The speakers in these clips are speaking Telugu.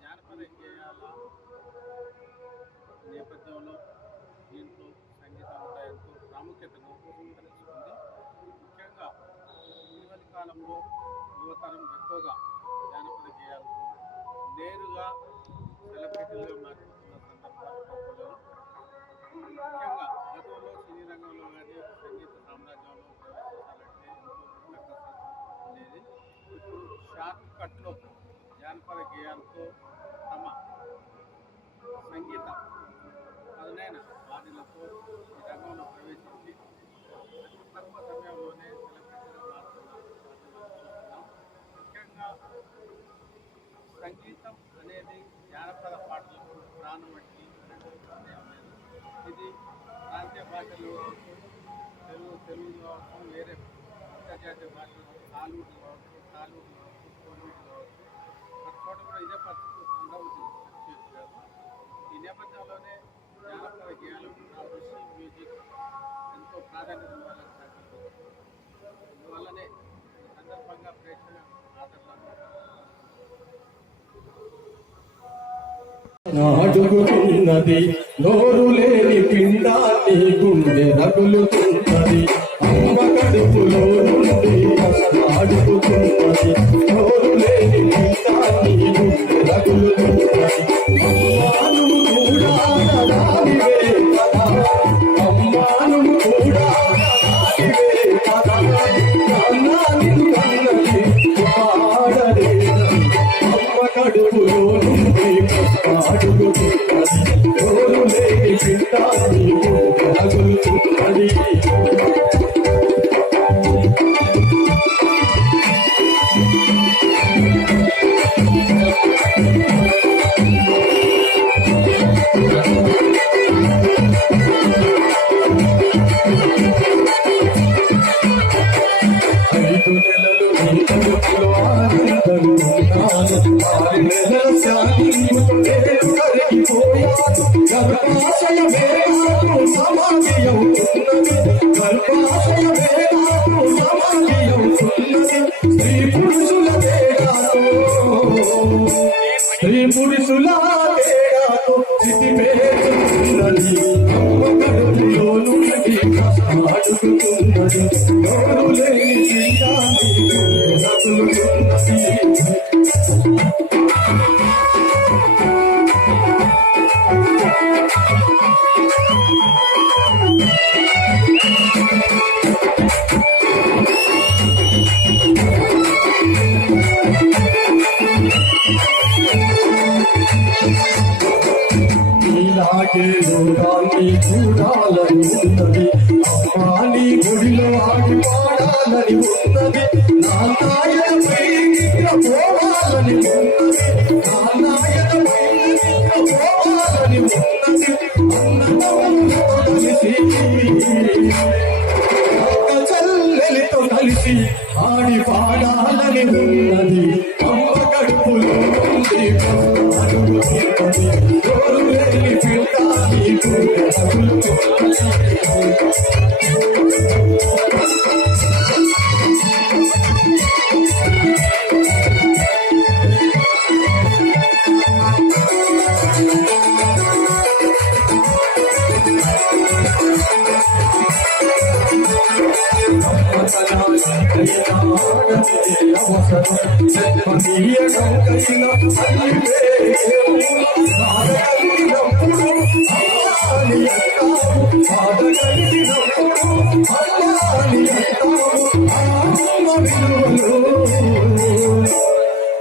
జానపద గేయాల నేపథ్యంలో దీంట్లో సంగీతం కూడా ఎంతో ప్రాముఖ్యతను సంతరించుకుంది. ముఖ్యంగా ఇటీవలి కాలంలో యువతరం ఎక్కువగా జానపద గేయాలకు నేరుగా సెలబ్రిటీలుగా మారిపోతున్న సందర్భాలు కోకొల్లలు. ముఖ్యంగా గతంలో సినీ రంగంలో కానీ సంగీత సామ్రాజ్యంలో ప్రవేశించాలంటే ఎంతో కష్టం ఉండేది. ఇప్పుడు షార్ట్ కట్లో జానపద గేయాలతో తమ సంగీత పదునైన వాటిలతో ఈ రంగంలో ప్రవేశించి అతి తక్కువ సమయంలోనే సెలబ్రిటీగా మారుతున్న చూస్తున్నాం. ముఖ్యంగా సంగీతం అనేది జానపద పాటలకు ప్రాణం వంటి ఇది ప్రాంతీయ భాషలు తెలుగు కావచ్చు, వేరే అంతర్జాతీయ భాషలు హాలీవుడ్ కావచ్చు, కోలీవుడ్ కావచ్చు, ప్రతి చోట కూడా ఇదే పరిస్థితి సంభవించారు. ఈ నేపథ్యంలోనే జానపద గేయాలు ఋషి మ్యూజిక్ ఎంతో ప్రాధాన్యత ఇవ్వాలని సంకల్పించారు. అందువల్లనే ఈ సందర్భంగా ప్రేక్షక ఆదరణ అడుగుతున్నది నోరు లేని పిండాన్ని గుండె రగులుతున్నది అమ్మ కడుపులో నుండి అడుగుతున్నది నోరు లేని పిండాన్ని గుండె రగులుతున్నది అమ్మాను కూడా దానివే కదా అమ్మాను కూడా దానివే కదా నాన్నని కన్నది ఆడలేదు అమ్మ కడుపులో నుండి అడుగుతున్నది నోరు లేని పిండాన్ని గుండె రగులుతున్నది. గర్భాశయ వేదాలు సమాధి అవుతున్నది గర్భాశయ వేదాలు సమాధి అవుతున్నది స్త్రీ పురుషుల తేడాతో స్థితి పేరుతున్నది అమ్మ కడుపులో నుండి అడుగుతున్నది నోరు లేని పిండాన్ని రగులుతున్నది. ఇలాగే లోకాన్ని చూడాలని ఉన్నది అమ్మాని గుడిలో ఆడి పాడాలని ఉన్నది నాన్నయ్య పోవాలని ఉన్నది నాన్నయ్య పోవాలని ఉన్నది అన్నదమ్ములతో కలిసి అక్క చెల్లెలితో కలిసి ఆడి పాడాలని ఉన్నది అమ్మ కడుపులో నుండి అడుగుతున్నది నోరు లేని పిండాన్ని గుండె రగులుతున్నది.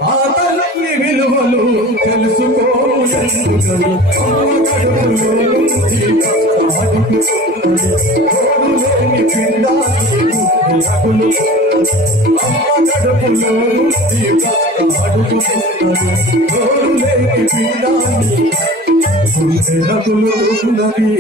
ఆతల్లి విలువలు తెలుసుకోవాలి పిండాన్ని అమ్మ కడుపులో అడుగుతున్నది నోరు లేని పిండాన్ని రగులుతున్నది.